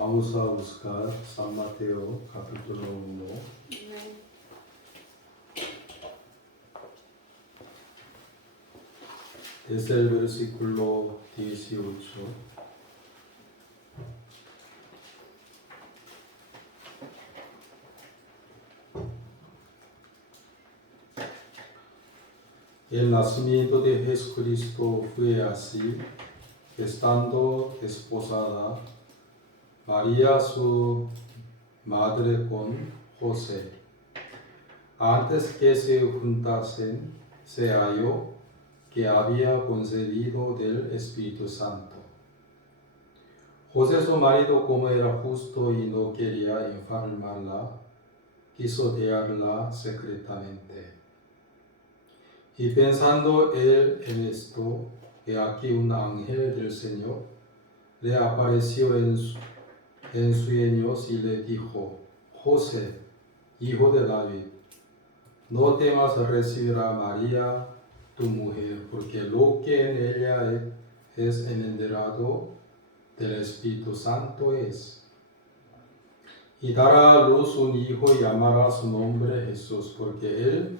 Vamos a buscar San Mateo capítulo 1. Desde el versículo 18. El nacimiento de Jesucristo fue así, estando desposada María su madre con José. Antes que se juntasen, se halló que había concebido del Espíritu Santo. José su marido, como era justo y no quería enfermarla, quiso dejarla secretamente. Y pensando él en esto, he aquí un ángel del Señor le apareció en sueños y le dijo: José, hijo de David, no temas recibir a María, tu mujer, porque lo que en ella es engendrado del Espíritu Santo es. Y dará a luz un hijo y llamará su nombre Jesús, porque él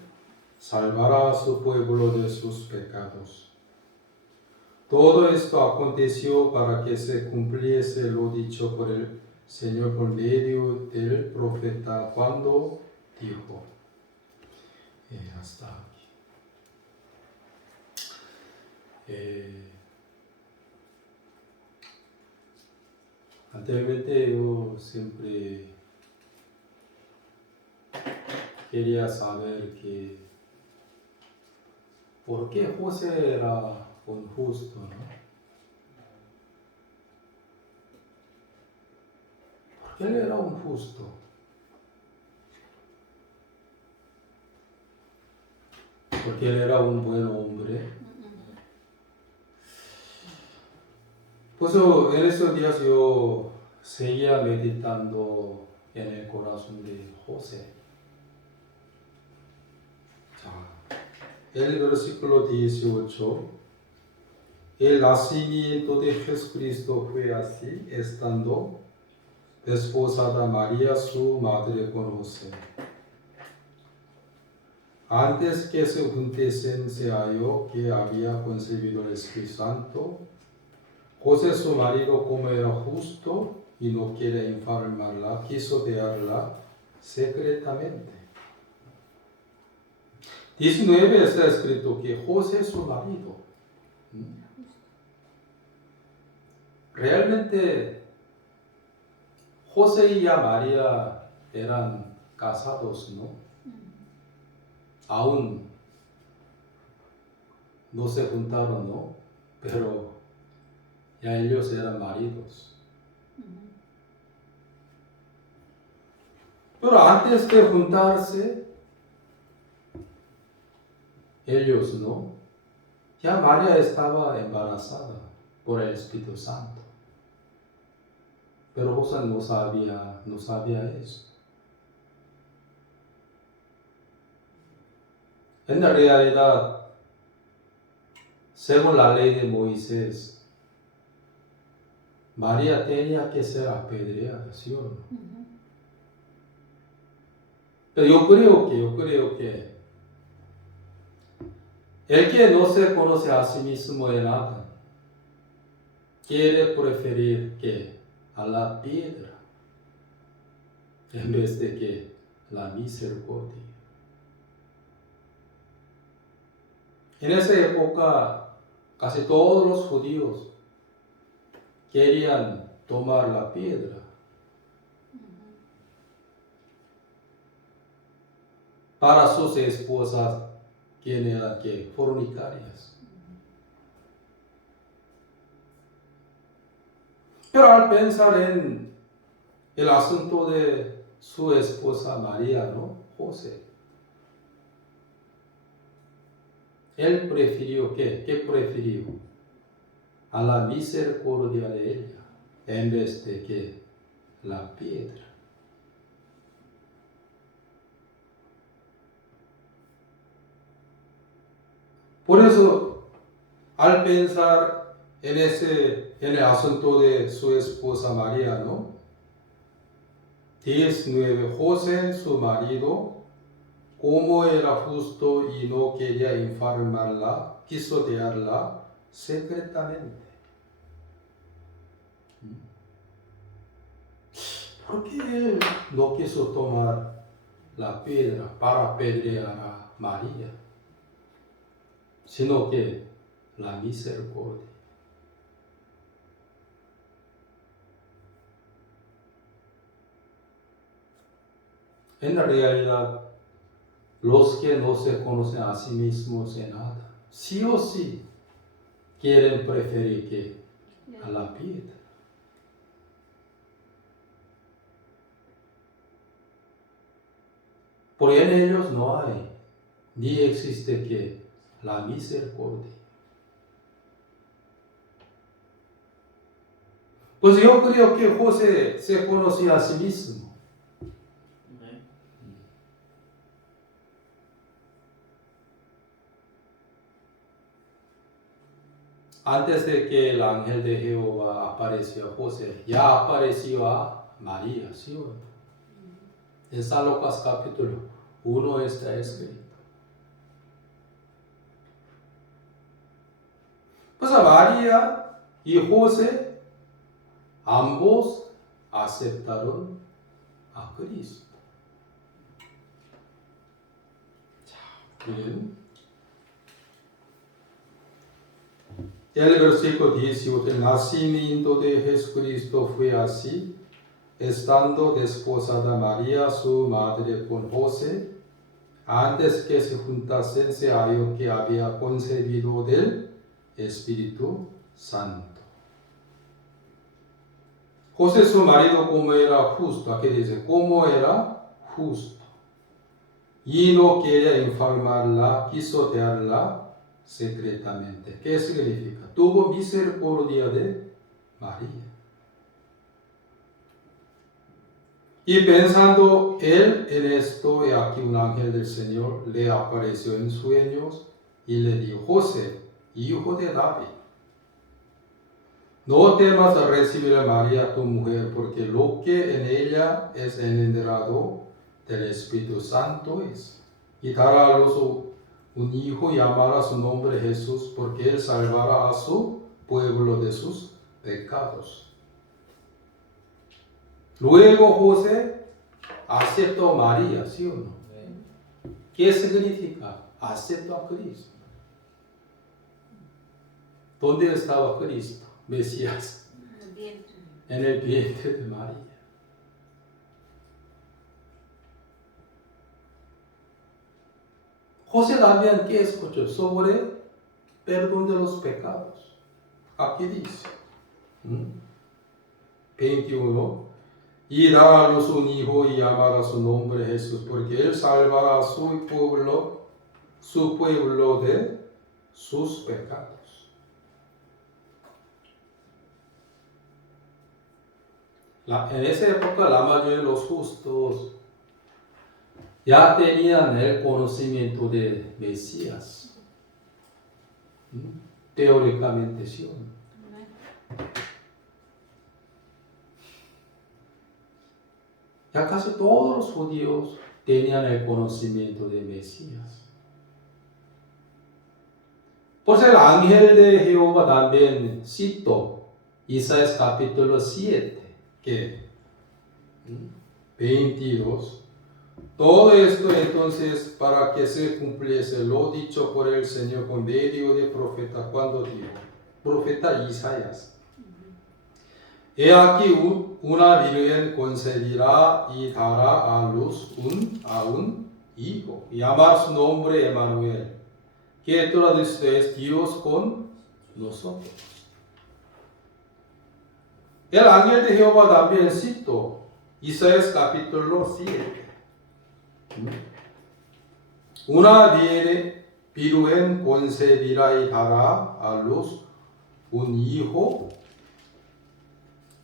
salvará a su pueblo de sus pecados. Todo esto aconteció para que se cumpliese lo dicho por el Señor por medio del profeta cuando dijo. Hasta aquí. Anteriormente yo siempre quería saber que por qué José era un justo, ¿no? Porque él era un justo. Porque él era un buen hombre. Pues en esos días yo seguía meditando en el corazón de José. El versículo 18, el nacimiento de Jesucristo fue así, estando desposada María su madre con José. Antes que se juntasen, se halló que había concebido el Espíritu Santo. José su marido, como era justo y no quiere enfermarla, quiso dejarla secretamente. 19 está escrito que José su marido. Realmente José y María eran casados, ¿no? Aún no se juntaron, ¿no? Pero ya ellos eran maridos. Pero antes de juntarse, ellos no. Ya María estaba embarazada por el Espíritu Santo. Pero José no sabía eso. En la realidad, según la ley de Moisés, María tenía que ser apedreada, ¿sí o no? Pero yo creo que el que no se conoce a sí mismo en nada, quiere preferir que a la piedra en vez de que la misericordia. En esa época, casi todos los judíos querían tomar la piedra para sus esposas, quienes eran que fornicarias. Pero al pensar en el asunto de su esposa María, ¿no? José, él prefirió, ¿qué prefirió? A la misericordia de ella, en vez de que la piedra. Por eso, al pensar en el asunto de su esposa María, ¿no? 19. José, su marido, como era justo y no quería enfermarla, quiso dejarla secretamente. ¿Por qué él no quiso tomar la piedra para apedrear a María, sino que la misericordia? En la realidad, los que no se conocen a sí mismos en nada, sí o sí quieren preferir que a la piedra. Porque en ellos no hay, ni existe que la misericordia. Pues yo creo que José se conocía a sí mismo. Antes de que el ángel de Jehová apareció a José, ya apareció a María, ¿sí o no? En San Lucas capítulo 1 está escrito. Pues a María y José, ambos aceptaron a Cristo. Bien. El versículo 18, el nacimiento de Jesucristo fue así, estando desposada María, su madre, con José, antes que se juntasen, se halló que había concebido del Espíritu Santo. José, su marido, como era justo, aquí dice, como era justo, y no quería enfermarla, quiso dejarla secretamente. ¿Qué significa? Tuvo misericordia de María. Y pensando él en esto, he aquí un ángel del Señor le apareció en sueños y le dijo: José, hijo de David, no temas a recibir a María tu mujer, porque lo que en ella es engendrado del Espíritu Santo es. Y dará a luz un hijo y llamará su nombre Jesús, porque él salvará a su pueblo de sus pecados. Luego José aceptó a María, ¿sí o no? ¿Qué significa? Aceptó a Cristo. ¿Dónde estaba Cristo, Mesías? En el vientre de María. José también, ¿qué escuchó? Sobre perdón de los pecados. Aquí dice, 21, y dará a luz un hijo y llamará su nombre Jesús, porque él salvará a su pueblo de sus pecados. En esa época la mayoría de los justos ya tenían el conocimiento de Mesías. Teóricamente sí. Ya casi todos los judíos tenían el conocimiento de Mesías. Pues el ángel de Jehová también citó Isaías capítulo 7, que 22. Todo esto entonces para que se cumpliese lo dicho por el Señor con medio de profeta, cuando dijo, profeta Isaías: He aquí una virgen concebirá y dará a luz a un hijo, y llamar su nombre Emmanuel, que traducido es Dios con nosotros. El ángel de Jehová también citó Isaías capítulo 7. Una virgen concebirá y dará a luz un hijo,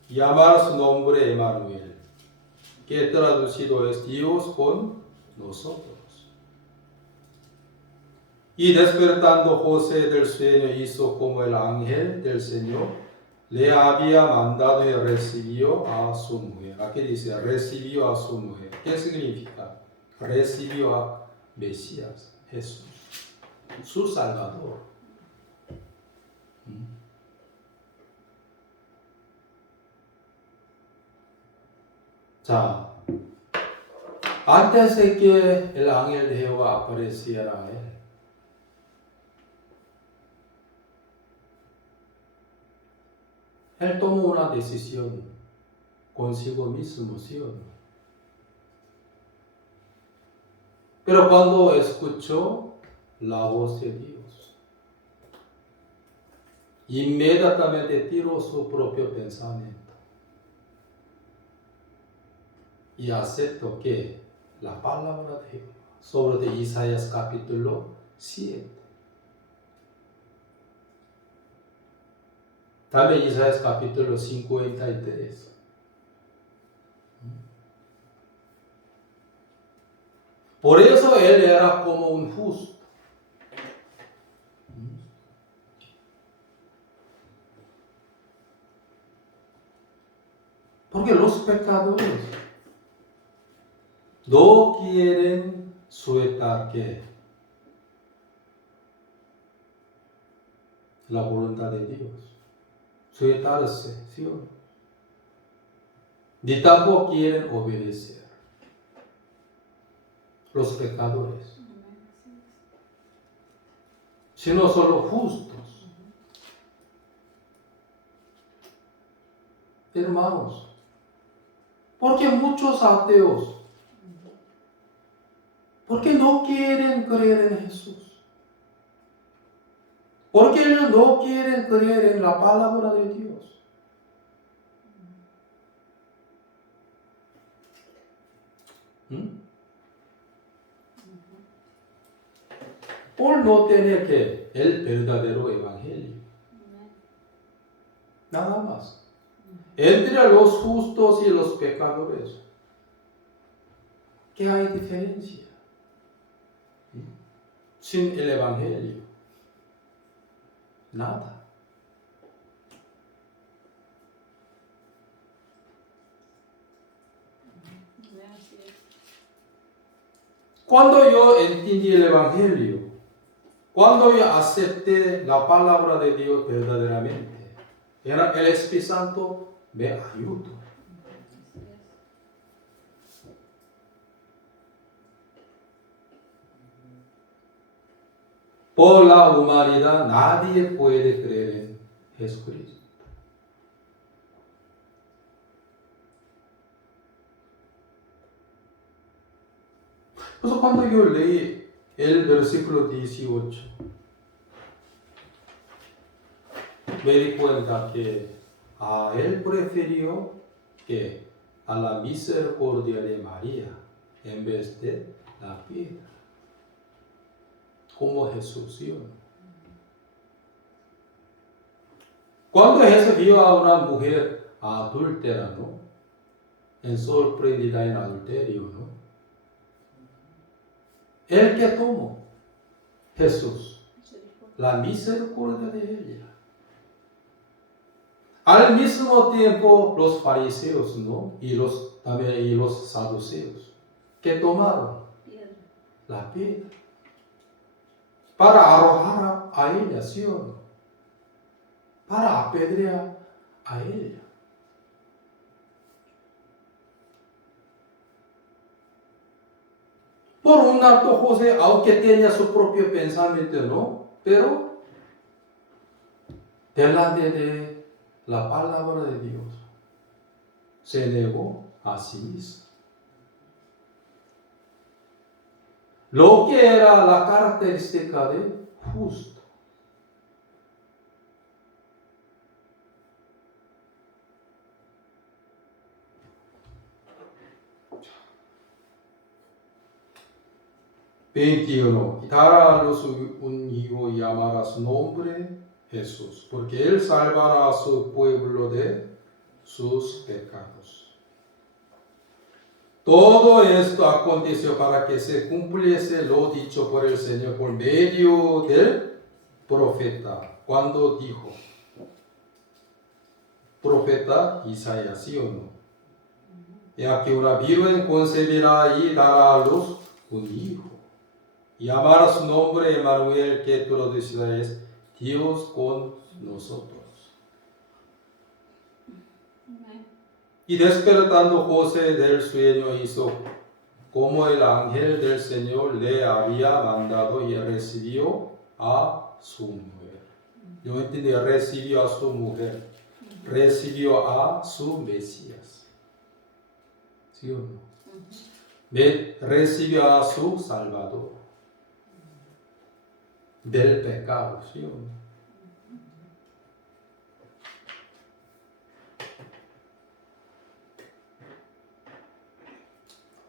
y llamará su nombre Emmanuel, que traducido es Dios con nosotros. Y despertando José del sueño, hizo como el ángel del Señor le había mandado y recibió a su mujer. Aquí dice recibió a su mujer. ¿Qué significa? Recibió a Mesías, Jesús, su Salvador. 자, antes de que el ángel de Jehová apareciera a él, él tomó una decisión consigo mismo, ¿sí o no? Pero cuando escuchó la voz de Dios, inmediatamente tiró su propio pensamiento y aceptó que la palabra de Jehová, sobre de Isaías capítulo 7. También Isaías capítulo 53. Por eso él era como un justo. Porque los pecadores no quieren sujetar que la voluntad de Dios, sujetarse, ¿sí o no? Ni tampoco quieren obedecer. Los pecadores, sino solo justos. Hermanos, porque muchos ateos, porque no quieren creer en Jesús, porque ellos no quieren creer en la palabra de Dios. Por no tener que el verdadero evangelio. Nada más. Entre los justos y los pecadores, ¿qué hay diferencia? Sin el evangelio, nada. Cuando yo entendí el evangelio, cuando yo acepté la palabra de Dios verdaderamente, el Espíritu Santo me ayudó. Por la humanidad nadie puede creer en Jesucristo. Entonces cuando yo leí el versículo 18, me di cuenta que a él prefirió que a la misericordia de María en vez de la piedra, como Jesús, ¿sí o no? Cuando Jesús vio a una mujer adúltera, ¿no? Sorprendida en adulterio, ¿no? ¿El que tomó? Jesús, la misericordia de ella. Al mismo tiempo los fariseos, ¿no? También los saduceos, ¿qué tomaron? La piedra. Para arrojar a ella, ¿sí o no? Para apedrear a ella. Por un acto, José, aunque tenía su propio pensamiento, ¿no? Pero delante de la palabra de Dios, se negó a sí mismo. Lo que era la característica de justo. Y dará a luz un hijo y llamará su nombre Jesús, porque él salvará a su pueblo de sus pecados. Todo esto aconteció para que se cumpliese lo dicho por el Señor por medio del profeta, cuando dijo: profeta Isaías, ¿sí o no? He aquí una virgen concebirá y dará a luz un hijo. Y llamará su nombre Emmanuel, que traducida es Dios con nosotros. Y despertando José del sueño hizo como el ángel del Señor le había mandado y recibió a su mujer. Yo entendí, recibió a su mujer. Recibió a su Mesías. ¿Sí o no? Recibió a su Salvador del pecado. ¿Sí o no?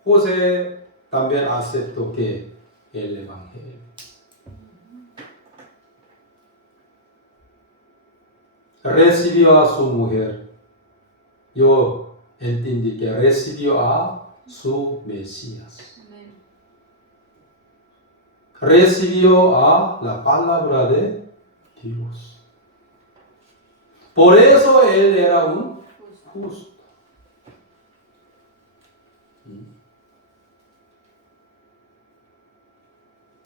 José también aceptó que el Evangelio. Recibió a su mujer. Yo entendí que recibió a su Mesías. Recibió a la palabra de Dios. Por eso él era un justo.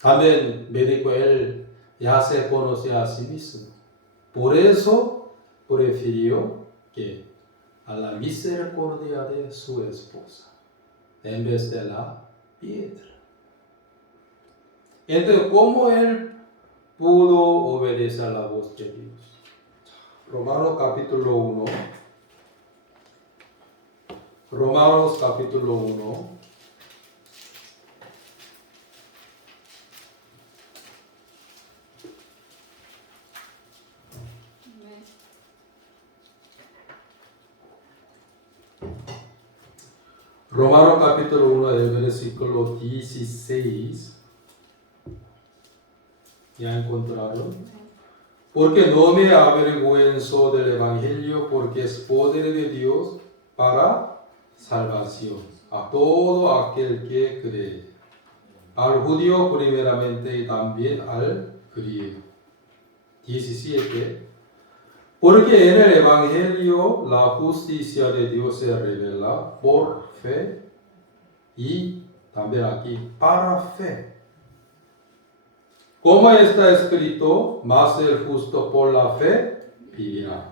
También me dijo, él ya se conoce a sí mismo. Por eso prefirió que a la misericordia de su esposa en vez de la piedra. Entonces, ¿cómo él pudo obedecer a la voz de Dios? Romanos capítulo 1. Romanos capítulo 1. Romanos capítulo 1, el versículo 16. ¿Ya encontraron? Porque no me avergüenzo del Evangelio, porque es poder de Dios para salvación a todo aquel que cree, al judío primeramente y también al griego. 17. Porque en el Evangelio la justicia de Dios se revela por fe y también aquí para fe. Como está escrito, mas el justo por la fe vivirá.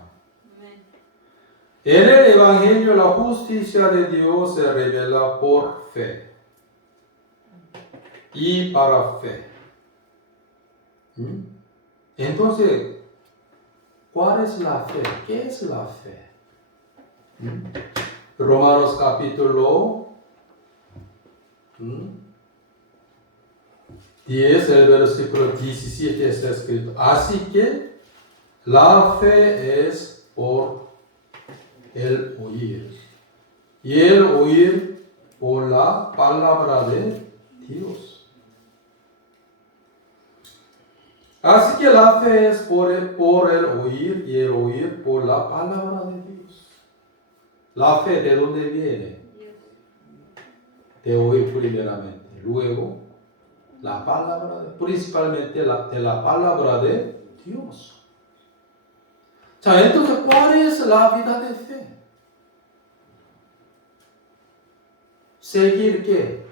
En el Evangelio la justicia de Dios se revela por fe y para fe. Entonces, ¿cuál es la fe? ¿Qué es la fe? Romanos capítulo 10, el versículo 17 está escrito. Así que la fe es por el oír. Y el oír por la palabra de Dios. Así que la fe es por el oír y el oír por la palabra de Dios. La fe, ¿de dónde viene? De oír primeramente. Luego, la palabra, principalmente de la palabra de Dios. Entonces, ¿cuál es la vida de fe? Seguir ¿qué?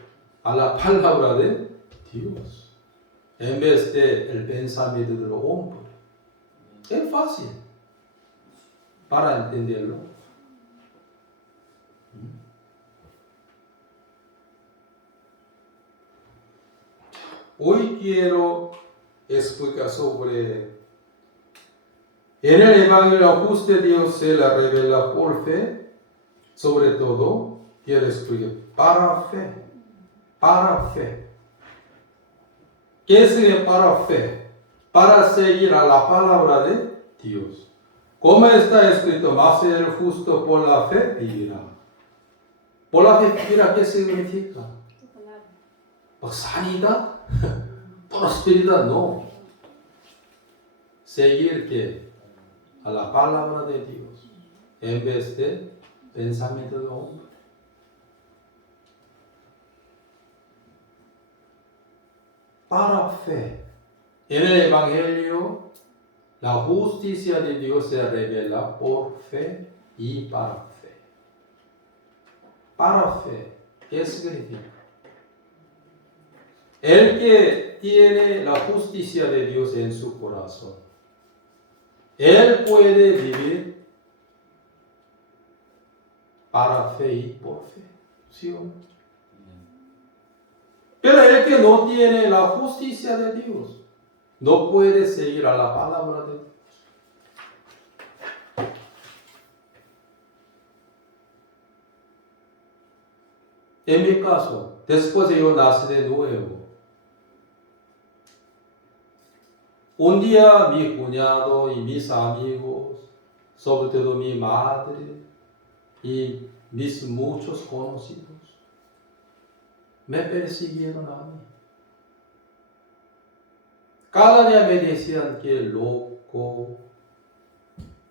A la palabra de Dios, en vez de el pensamiento del hombre. Es fácil para entenderlo. Hoy quiero explicar sobre en el Evangelio la justicia de Dios se la revela por fe, sobre todo quiero explicar para fe. Para fe. ¿Qué significa para fe? Para seguir a la palabra de Dios. Como está escrito, mas el justo por la fe vivirá. Por la fe vivirá, ¿qué significa? Sanidad, prosperidad, no. Seguir ¿qué? A la palabra de Dios, en vez de pensamiento de hombre. Para fe. En el Evangelio, la justicia de Dios se revela por fe y para fe. Para fe, ¿qué significa? El que tiene la justicia de Dios en su corazón, él puede vivir para fe y por fe. ¿Sí o no? Pero el que no tiene la justicia de Dios, no puede seguir a la palabra de Dios. En mi caso, después de yo nací de nuevo, un día mi cuñado y mis amigos, sobre todo mi madre y mis muchos conocidos, me persiguieron a mí. Cada día me decían que loco,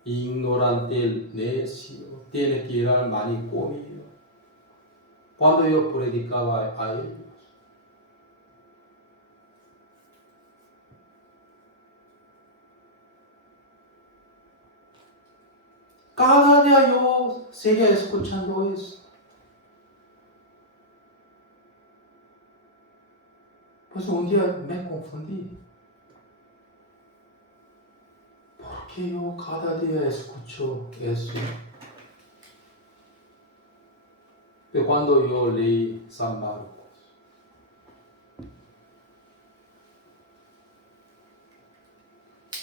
ignorante, necio, tiene que ir al manicomio. Cuando yo predicaba a ellos, cada día yo seguía escuchando eso. Pues un día me confundí. ¿Por qué yo cada día escucho eso? Pero cuando yo leí San Marcos,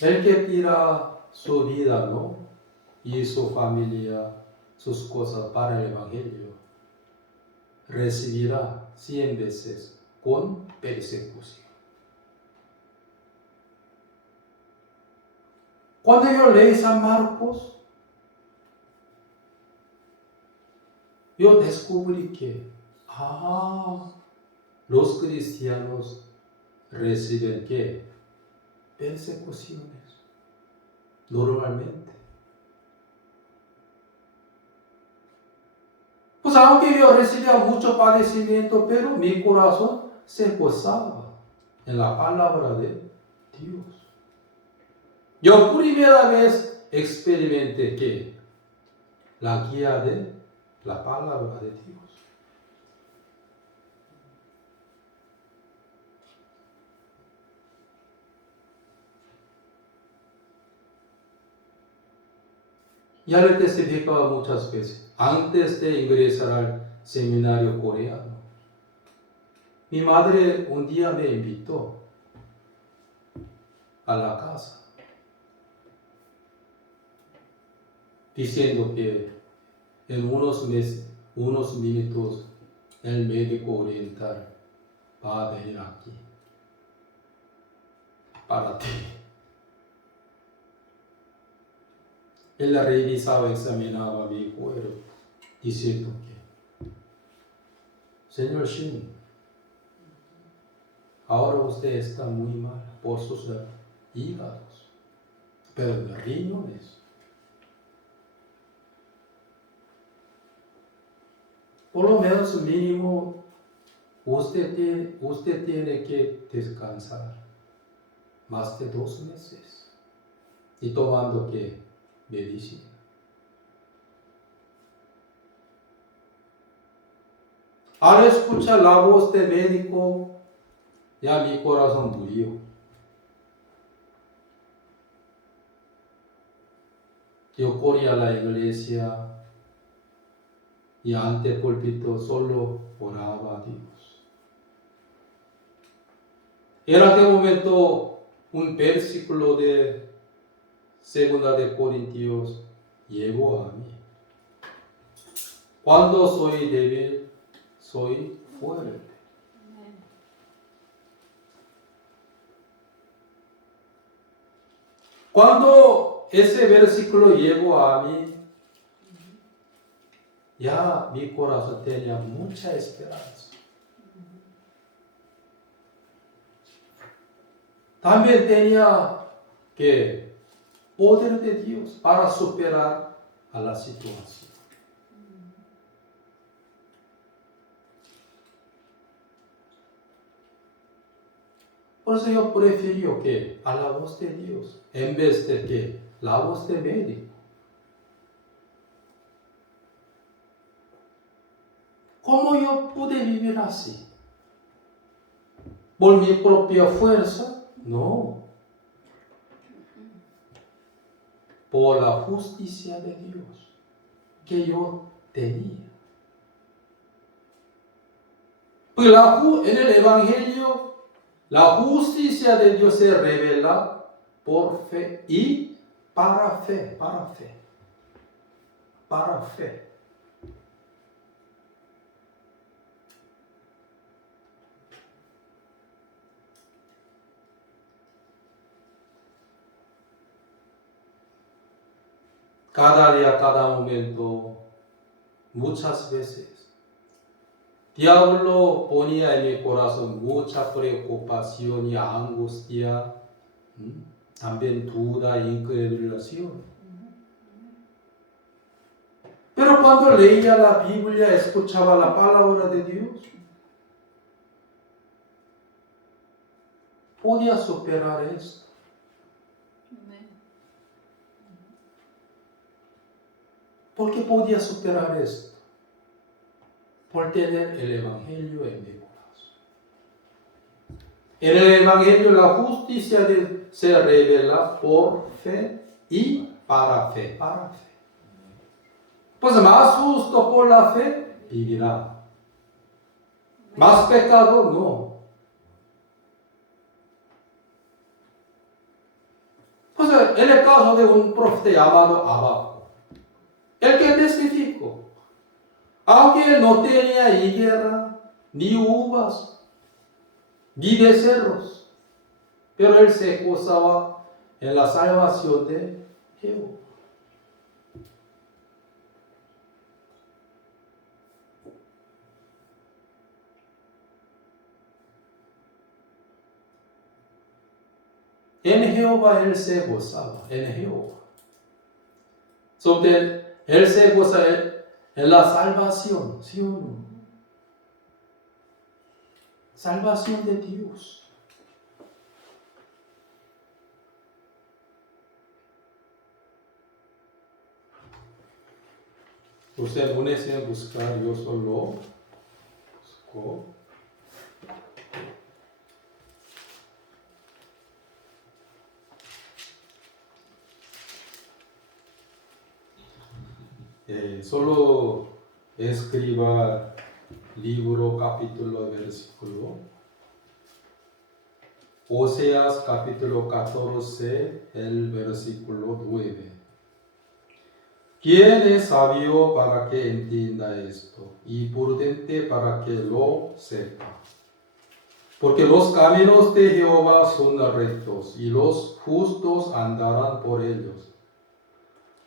el que tira su vida, ¿no? Y su familia, sus cosas para el Evangelio, recibirá 100 veces con persecución. Cuando yo leí San Marcos, yo descubrí que, los cristianos reciben ¿qué? Persecuciones, normalmente. Pues aunque yo recibía mucho padecimiento, pero mi corazón se gozaba en la palabra de Dios. Yo primera vez experimenté que la guía de la palabra de Dios. Ya le testificaba muchas veces, antes de ingresar al seminario coreano. Mi madre un día me invitó a la casa, diciendo que en unos meses, unos minutos, el médico oriental va a venir aquí para ti. Él revisaba, examinaba mi cuerpo, diciendo que, Señor Shin, ahora usted está muy mal por sus hígados, pero los riñones. Por lo menos mínimo, usted tiene que descansar más de 2 meses y tomando ¿qué? Medicina. Al escuchar la voz del médico, ya mi corazón murió. Yo corrí a la iglesia y ante el púlpito solo oraba a Dios. En aquel momento, un versículo de 2 de Corintios llegó a mí. Cuando soy débil, soy fuerte. Cuando ese versículo llegó a mí, ya mi corazón tenía mucha esperanza. También tenía que poder de Dios para superar a la situación. Por eso yo prefiero que a la voz de Dios, en vez de que la voz de médico. ¿Cómo yo pude vivir así? ¿Por mi propia fuerza? No. Por la justicia de Dios que yo tenía. Pues en el Evangelio, la justicia de Dios se revela por fe y para fe, para fe, para fe. Cada día, cada momento, muchas veces, diablo ponía en mi corazón mucha preocupación y angustia, también duda e incredulación. Pero cuando leía la Biblia, escuchaba la palabra de Dios, podía superar esto. ¿Por qué podía superar esto? Por tener el Evangelio en mi corazón. En el Evangelio la justicia se revela por fe y para fe, para fe. Pues más justo por la fe vivirá. Más pecado no. Pues en el caso de un profeta llamado Habacuc, el que testificó, aunque él no tenía higuera, ni uvas, ni becerros, pero él se gozaba en la salvación de Jehová. En Jehová él se gozaba, en Jehová. Él se goza en la salvación, ¿sí o no? Salvación de Dios. Usted no necesita buscar, yo solo busco. Solo escriba libro, capítulo, versículo. Oseas capítulo 14, el versículo 9. ¿Quién es sabio para que entienda esto? Y prudente para que lo sepa. Porque los caminos de Jehová son rectos, y los justos andarán por ellos.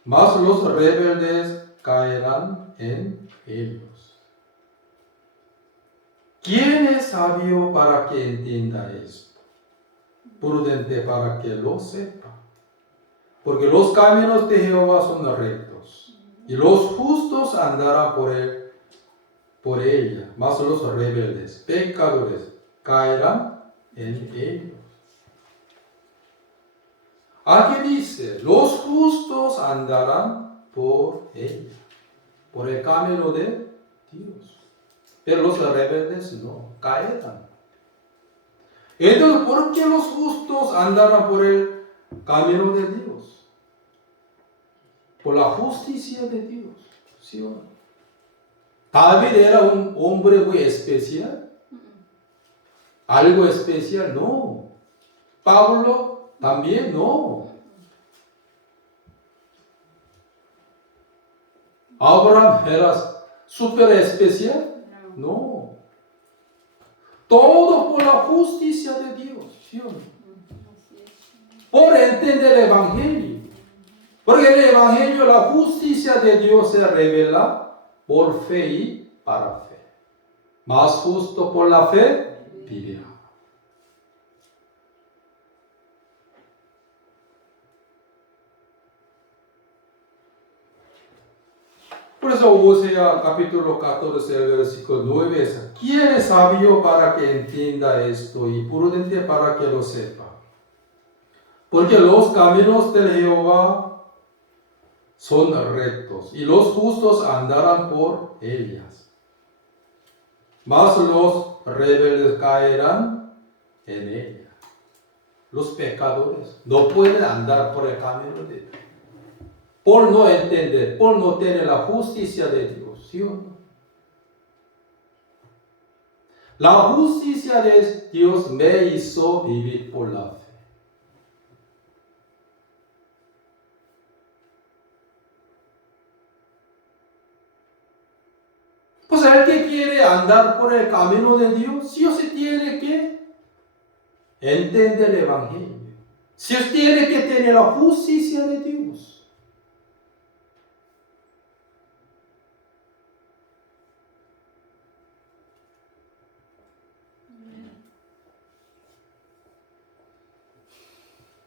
Mas los rebeldes caerán en ellos. ¿Quién es sabio para que entienda esto? Prudente para que lo sepa. Porque los caminos de Jehová son rectos, y los justos andarán por ella. Mas los rebeldes, pecadores, caerán en ellos. Aquí dice, los justos andarán por ella, por el camino de Dios. Pero los rebeldes no, caerán. Entonces, ¿por qué los justos andarán por el camino de Dios? Por la justicia de Dios, ¿sí o no? David era un hombre muy especial. ¿Algo especial? No. Pablo también no. Abraham era súper especial. No. Todo por la justicia de Dios, ¿sí o no? Por entender el Evangelio. Porque en el Evangelio la justicia de Dios se revela por fe y para fe. Más justo por la fe vivirá. Por eso Oseas capítulo 14, el versículo 9 es: ¿quién es sabio para que entienda esto y prudente para que lo sepa? Porque los caminos de Jehová son rectos, y los justos andarán por ellas. Mas los rebeldes caerán en ella. Los pecadores no pueden andar por el camino de Dios. Por no entender, por no tener la justicia de Dios. ¿Sí o no? La justicia de Dios me hizo vivir por la fe. Pues el que quiere andar por el camino de Dios, sí o sí tiene que entender el Evangelio. Sí o sí tiene que tener la justicia de Dios.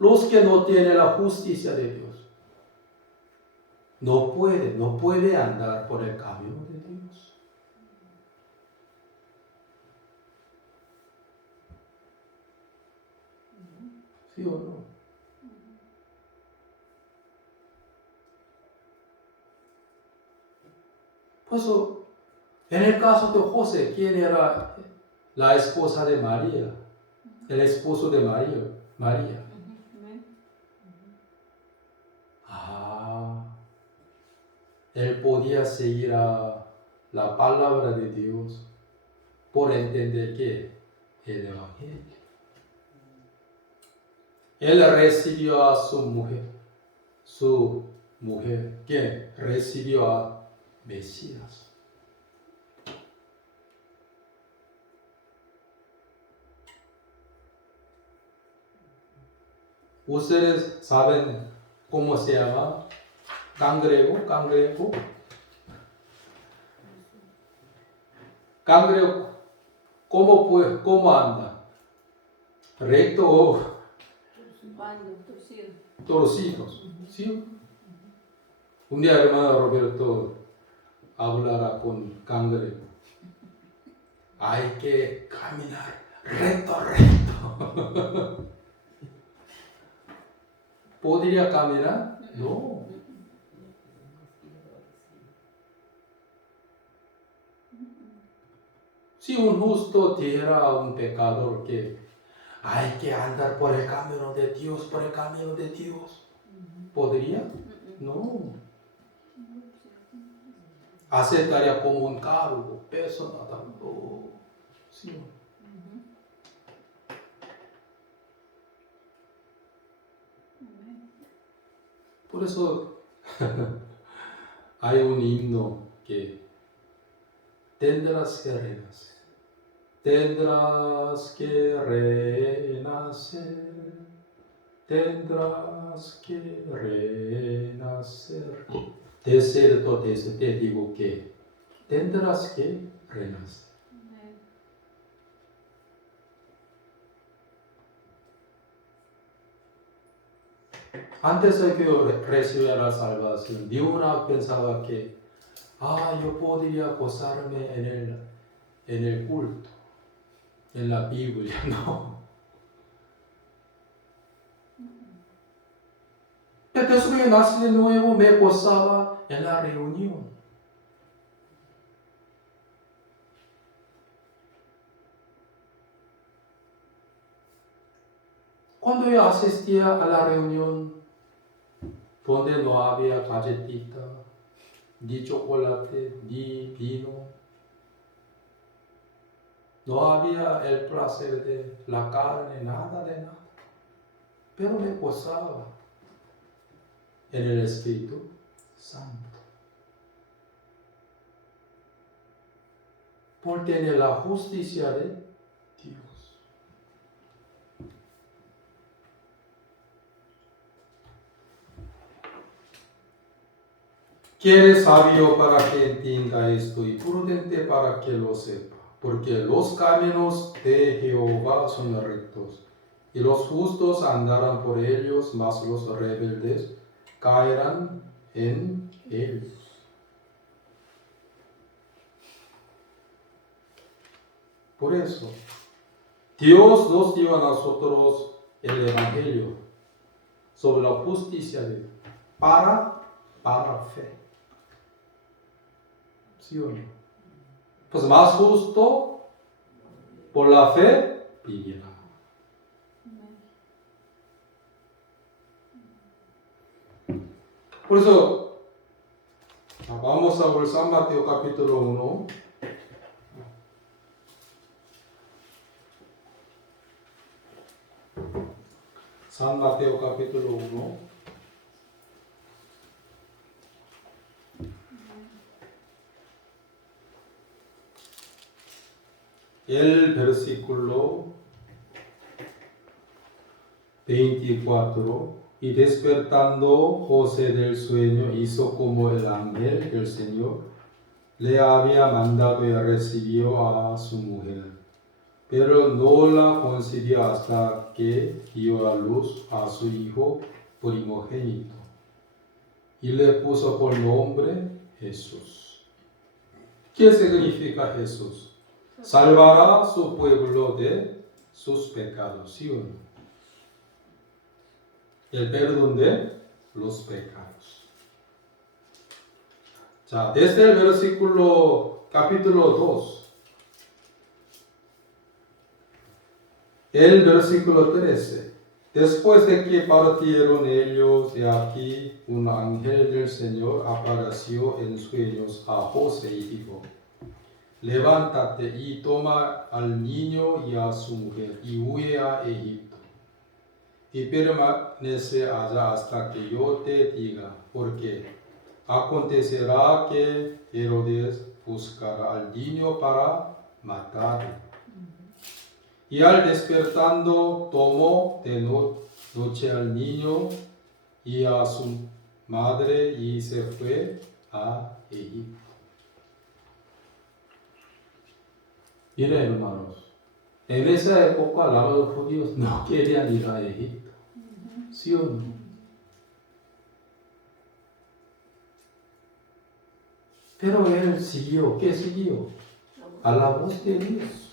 Los que no tienen la justicia de Dios no puede andar por el camino de Dios. ¿Sí o no? Por eso, en el caso de José, ¿quién era la esposa de María? El esposo de María. Él podía seguir a la palabra de Dios por entender que el Evangelio. Él recibió a su mujer, que recibió a Mesías. Ustedes saben cómo se llama cangrejo. Cangrejo, ¿cómo anda? ¿Recto o torcidos? ¿Sí? Un día hermano Roberto hablará con cangrejo. Hay que caminar recto. ¿Podría caminar? No. Si un justo dijera a un pecador que hay que andar por el camino de Dios, ¿podría? No. Aceptaría como un cargo, peso nadando. Sí. Por eso hay un himno que tendrás que renacer. Tendrás que renacer. Tendrás que renacer. De cierto te digo que tendrás que renacer. Antes de que yo recibiera la salvación, ni una pensaba que yo podría gozarme en el culto, en la Biblia, no. Después que nací de nuevo, me gozaba en la reunión. Cuando yo asistía a la reunión, donde no había galletita, ni chocolate, ni vino, no había el placer de la carne, nada de nada. Pero me gozaba en el Espíritu Santo. Por tener la justicia de Dios. ¿Quién es sabio para que entienda esto y prudente para que lo sepa? Porque los caminos de Jehová son rectos, y los justos andarán por ellos, mas los rebeldes caerán en ellos. Por eso, Dios nos dio a nosotros el Evangelio sobre la justicia de Dios para fe. ¿Sí o no? Pues más justo por la fe vivirá. Por eso vamos a ver San Mateo capítulo 1. San Mateo capítulo 1. El versículo 24. Y despertando José del sueño hizo como el ángel del Señor le había mandado y recibió a su mujer. Pero no la concibió hasta que dio a luz a su hijo primogénito y le puso por nombre Jesús. ¿Qué significa Jesús? Salvará a su pueblo de sus pecados, ¿sí o no? El perdón de los pecados. Ya, desde el versículo capítulo 2, el versículo 13. Después de que partieron ellos de aquí, un ángel del Señor apareció en sueños a José y dijo: levántate y toma al niño y a su mujer y huye a Egipto. Y permanece allá hasta que yo te diga, porque acontecerá que Herodes buscará al niño para matarlo. Y al despertando tomó de noche al niño y a su madre y se fue a Egipto. Miren, hermanos, en esa época los judíos no querían ir a Egipto, ¿sí o no? Pero él siguió. ¿Qué siguió? A la voz de Dios.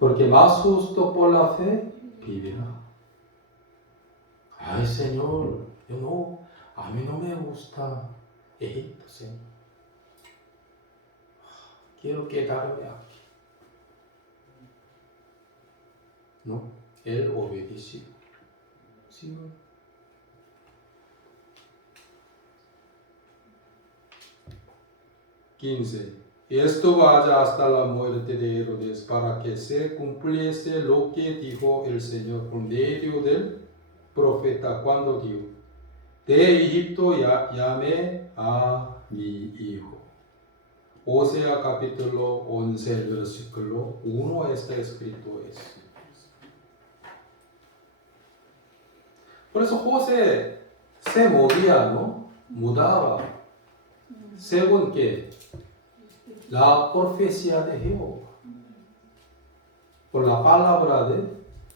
Porque más justo por la fe vivirá. Ay, Señor, a mí no me gusta Egipto, Señor. Quiero quedarme aquí. No, él obedeció. ¿Sí? Y esto vaya hasta la muerte de Herodes, para que se cumpliese lo que dijo el Señor por medio del profeta cuando dijo: de Egipto llamé a mi hijo. Osea capítulo 11, versículo 1 está escrito eso. Por eso José se movía, ¿no? Mudaba. Según que la profecía de Jehová, por la palabra de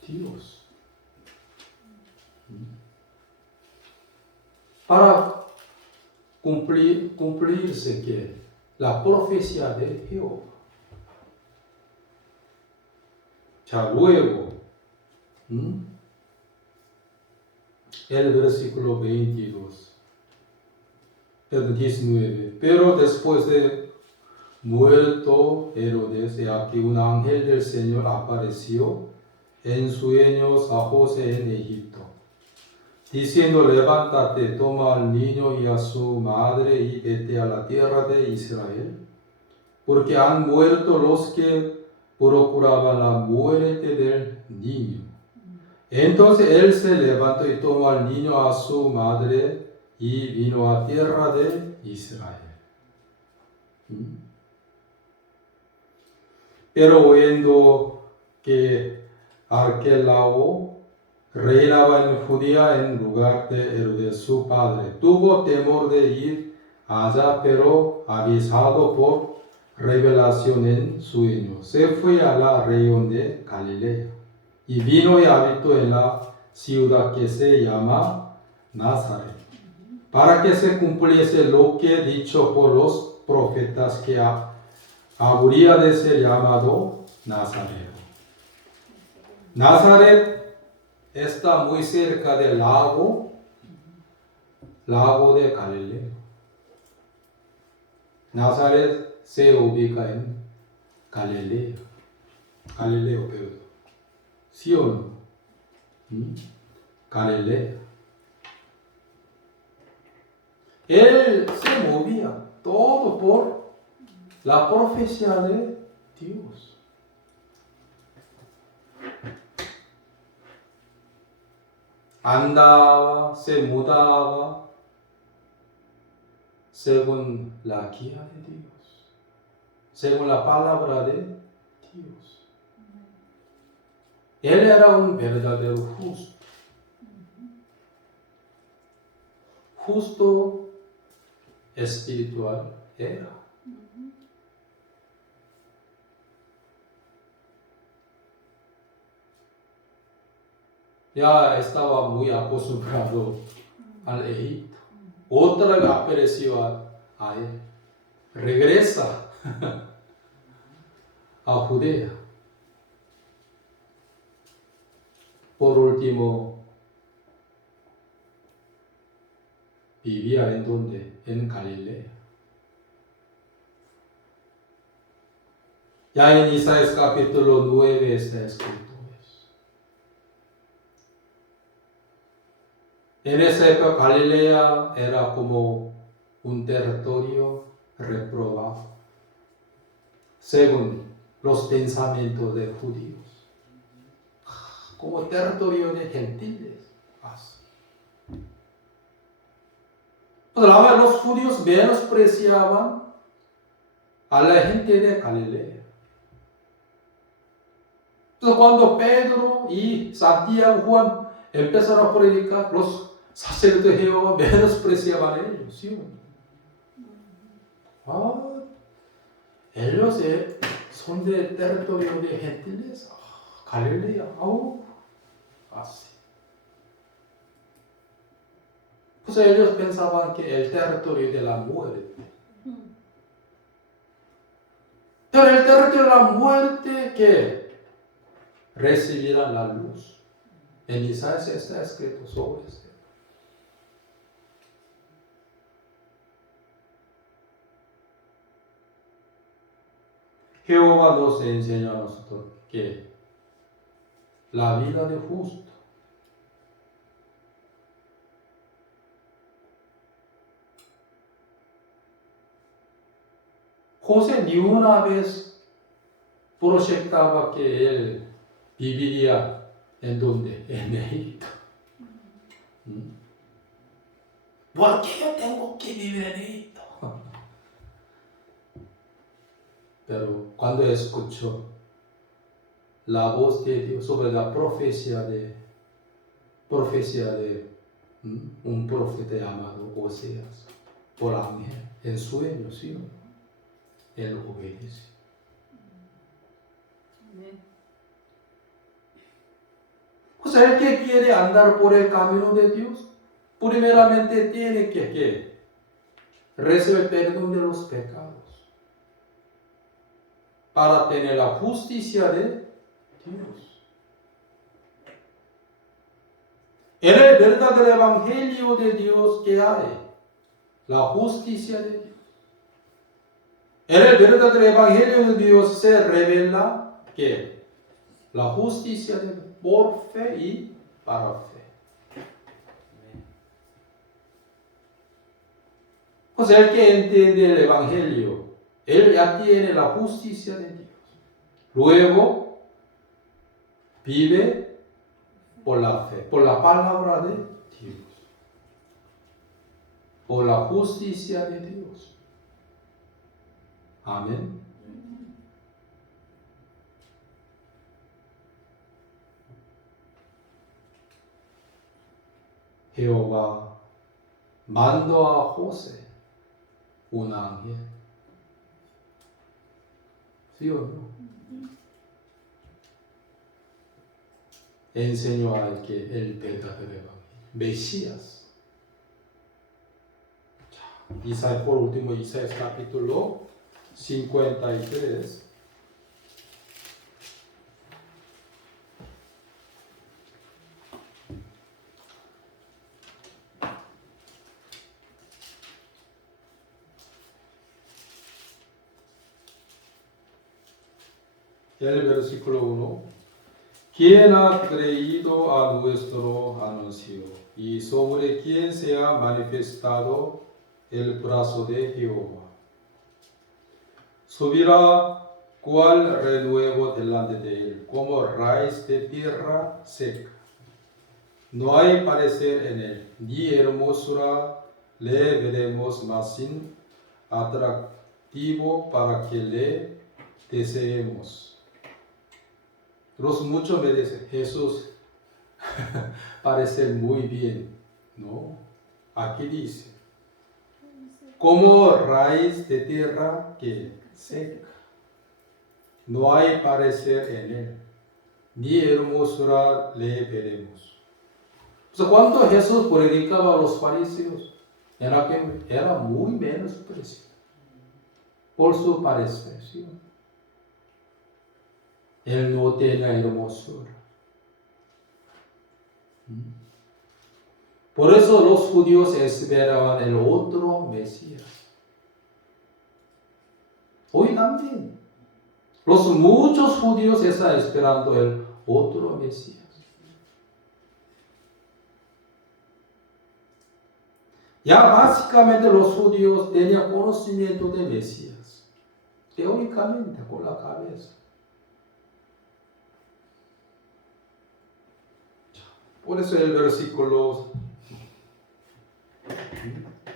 Dios. Para cumplirse que la profecía de Jehová. Ya luego, el versículo 19. Pero después de muerto Herodes, he aquí un ángel del Señor apareció en sueños a José en Egipto, diciendo: levántate, toma al niño y a su madre y vete a la tierra de Israel, porque han muerto los que procuraban la muerte del niño. Entonces él se levantó y tomó al niño a su madre y vino a tierra de Israel. Pero oyendo que Arquelao reinaba en Judía en lugar de Herodes su padre, tuvo temor de ir allá, pero avisado por revelación en sueño, se fue a la región de Galilea y vino y habitó en la ciudad que se llama Nazaret, para que se cumpliese lo que dicho por los profetas, que habría de ser llamado Nazareo. Nazaret está muy cerca del lago de Galilea. Nazaret se ubica en Galilea. Galileo, perdón. ¿Sí o no? Galilea. Él se movía todo por la profecía de Dios. Andaba, se mudaba según la guía de Dios, según la palabra de Dios. Él era un verdadero justo. Justo espiritual era. Ya estaba muy acostumbrado al Egipto. Otra vez apareció a él. Regresa a Judea. Por último, vivía en donde? En Galilea. Ya en Isaías capítulo 9 está escrito eso. En esa época Galilea era como un territorio reprobado, según los pensamientos de judíos, como territorio de gentiles. Pues los judíos menospreciaban a la gente de Galilea. Entonces cuando Pedro y Santiago, Juan empezaron a predicar, los sacerdotes de Jehová menospreciaban a ellos. ¿Sí? Ellos son de territorio de gentiles. Galilea, así. Pues ellos pensaban que el territorio de la muerte. Pero el territorio de la muerte que recibirán la luz. En Isaías está escrito sobre esto. Jehová nos enseña a nosotros que la vida de justo José ni una vez proyectaba que él viviría en donde? En Egipto. ¿Por qué yo tengo que vivir en Egipto? Pero cuando escuchó la voz de Dios sobre la profecía de un profeta llamado Oseas por ángel en sueños, ¿sí? Él obedece. Pues el que quiere andar por el camino de Dios, primeramente tiene que recibir perdón de los pecados para tener la justicia de Dios. En el verdadero evangelio de Dios que hay la justicia de Dios. En el verdadero evangelio de Dios se revela que la justicia de Dios por fe y para fe. Pues el que entiende el evangelio, él ya tiene la justicia de Dios. Luego vive por la fe, por la palabra de Dios, por la justicia de Dios. Amén. Jehová mandó a José un ángel. ¿Sí o no? Enseñó al que el verdadero evangelio, Mesías. Isaías, por último, Isaías capítulo 53. el versículo 1. ¿Quién ha creído a nuestro anuncio? Y sobre quién se ha manifestado el brazo de Jehová. Subirá cual renuevo delante de él, como raíz de tierra seca. No hay parecer en él, ni hermosura le veremos más sin atractivo para que le deseemos. Los muchos me dicen, Jesús parece muy bien. No, aquí dice, como raíz de tierra que seca. No hay parecer en él, ni hermosura le veremos. Cuando Jesús predicaba a los fariseos, era muy menospreciado por su parecer. ¿Sí? Él no tenía hermosura. Por eso los judíos esperaban el otro Mesías. Hoy también. Los muchos judíos están esperando el otro Mesías. Ya básicamente los judíos tenían conocimiento de Mesías, teóricamente, con la cabeza. Por eso el versículo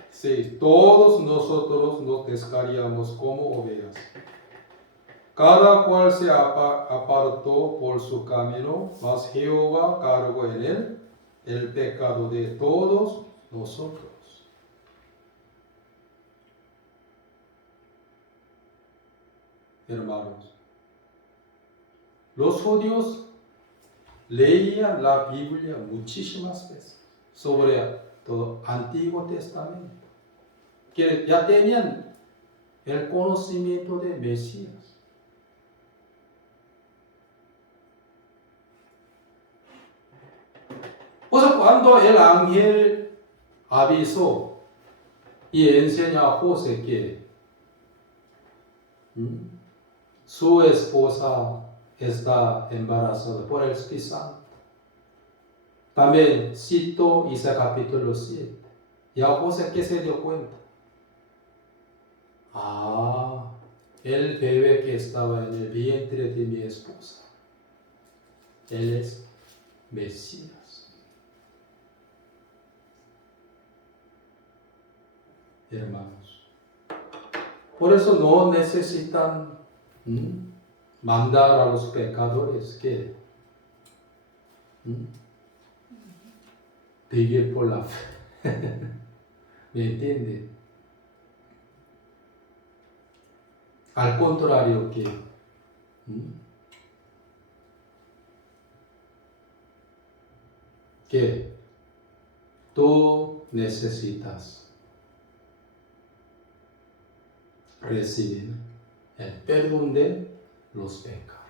6, todos nosotros nos descarriamos como ovejas. Cada cual se apartó por su camino, mas Jehová cargó en él el pecado de todos nosotros. Hermanos, los judíos leían la Biblia muchísimas veces, sobre todo Antiguo Testamento, que ya tenían el conocimiento de Mesías. Pues cuando el ángel avisó y enseñó a José que su esposa está embarazada por el Espíritu Santo, también cito Isaías capítulo 7. Y a José que se dio cuenta. El bebé que estaba en el vientre de mi esposa, él es Mesías. Hermanos, por eso no necesitan mandar a los pecadores que vivir por la fe. ¿Me entiende? Al contrario que tú necesitas recibir el perdón de los pecados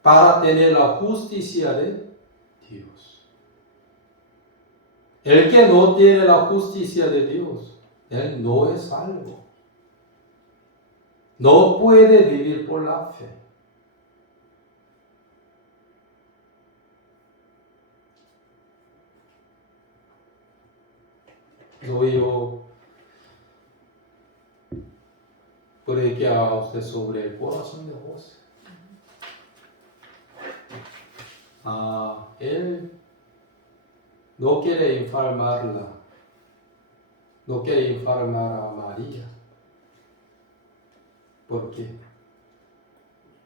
para tener la justicia de Dios. El que no tiene la justicia de Dios, él no es salvo. No puede vivir por la fe. Yo prediqué a usted sobre el corazón de José. Él no quiere enfermarla, no quiere enfermar a María. ¿Por qué?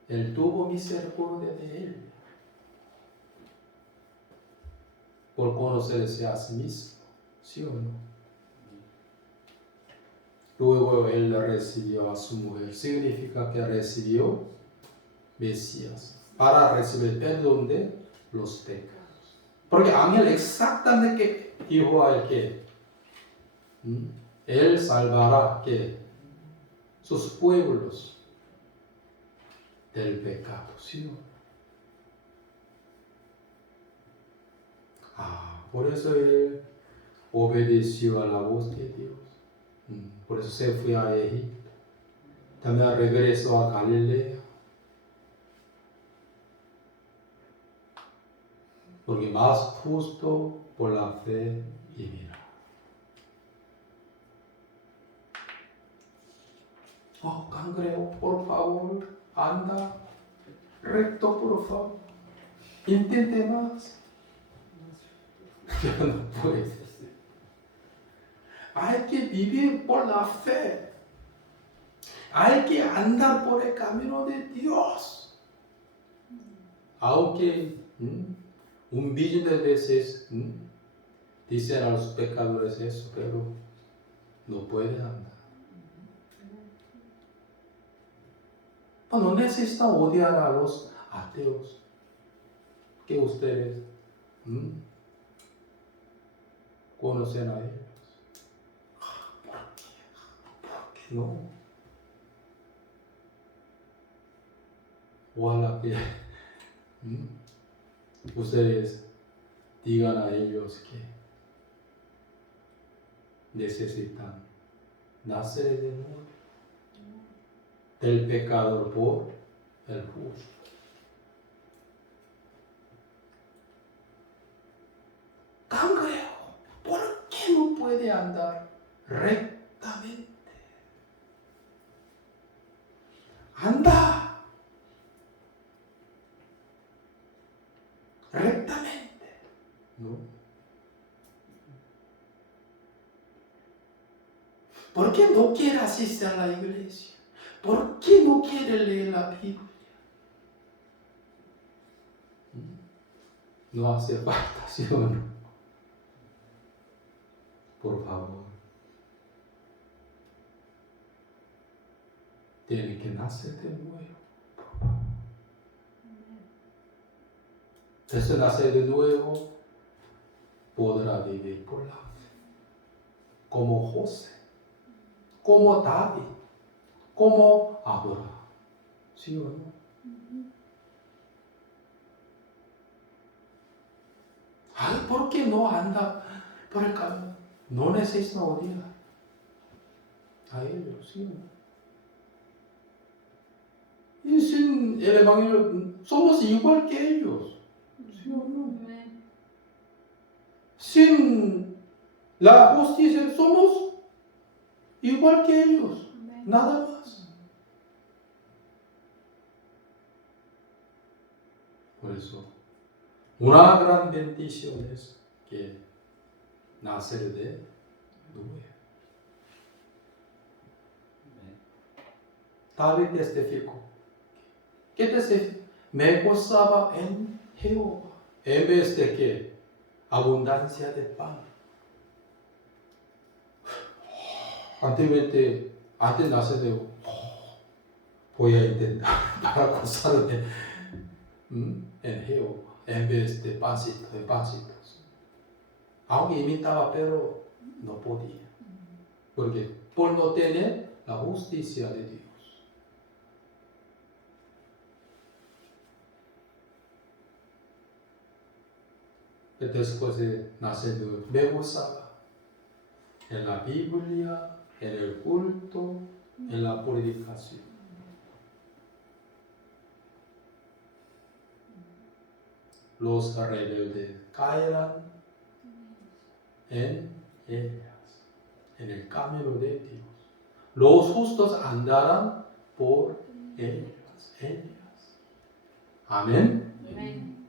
Él tuvo misericordia de él por conocerse a sí mismo, ¿sí o no? Luego él recibió a su mujer, significa que recibió Mesías para recibir perdón de los pecados. Porque ángel exactamente dijo a él que él salvará que sus pueblos del pecado, ¿sí o no? Por eso él obedeció a la voz de Dios. Por eso se fue a Egipto. También regresó a Galilea, porque más justo por la fe vivirá. Cangreo, por favor, anda recto, por favor. Intente más. Yo no puedo. Hay que vivir por la fe. Hay que andar por el camino de Dios. Aunque un billón de veces dicen a los pecadores eso, pero no pueden andar. No necesitan odiar a los ateos que ustedes conocen a ellos. ¿Por qué no? Ojalá que ustedes digan a ellos que necesitan nacer de nuevo del pecador por el justo. Cangreo, ¿por qué no puede andar rectamente? Anda rectamente, ¿no? ¿Por qué no quiere asistir a la iglesia? ¿Por qué no quiere leer la Biblia? No hace falta, ¿sí o no? Por favor. Tiene que nacer de nuevo. Por favor. Desde nacer de nuevo, podrá vivir por la fe. Como José, como David, como Abraham. ¿Sí o no? Ay, ¿por qué no anda por el camino? No necesita odiar a ellos, ¿sí o no? Y sin el Evangelio somos igual que ellos, ¿sí o no? Sin la justicia somos igual que ellos, nada más. Por eso, una gran bendición es que nacer de nuevo. David testificó. ¿Qué testificó? Me gozaba en Jehová, en vez de que abundancia de pan. Antes nacer de voy a intentar para gozarme en Jehová, en vez de pancitos. Aunque imitaba, pero no podía. Porque por no tener la justicia de Dios. Después de nacer de nuevo, me gozaba en la Biblia, en el culto, en la predicación. Los rebeldes caerán en ellas, en el camino de Dios. Los justos andarán por ellas. Amén. Amén.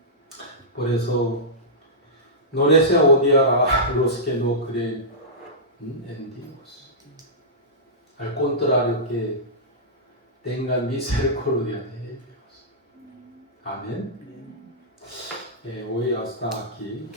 Por eso no desea odiar a los que no creen en Dios. Al contrario, que tengan misericordia de ellos. Amén. Hoy hasta aquí.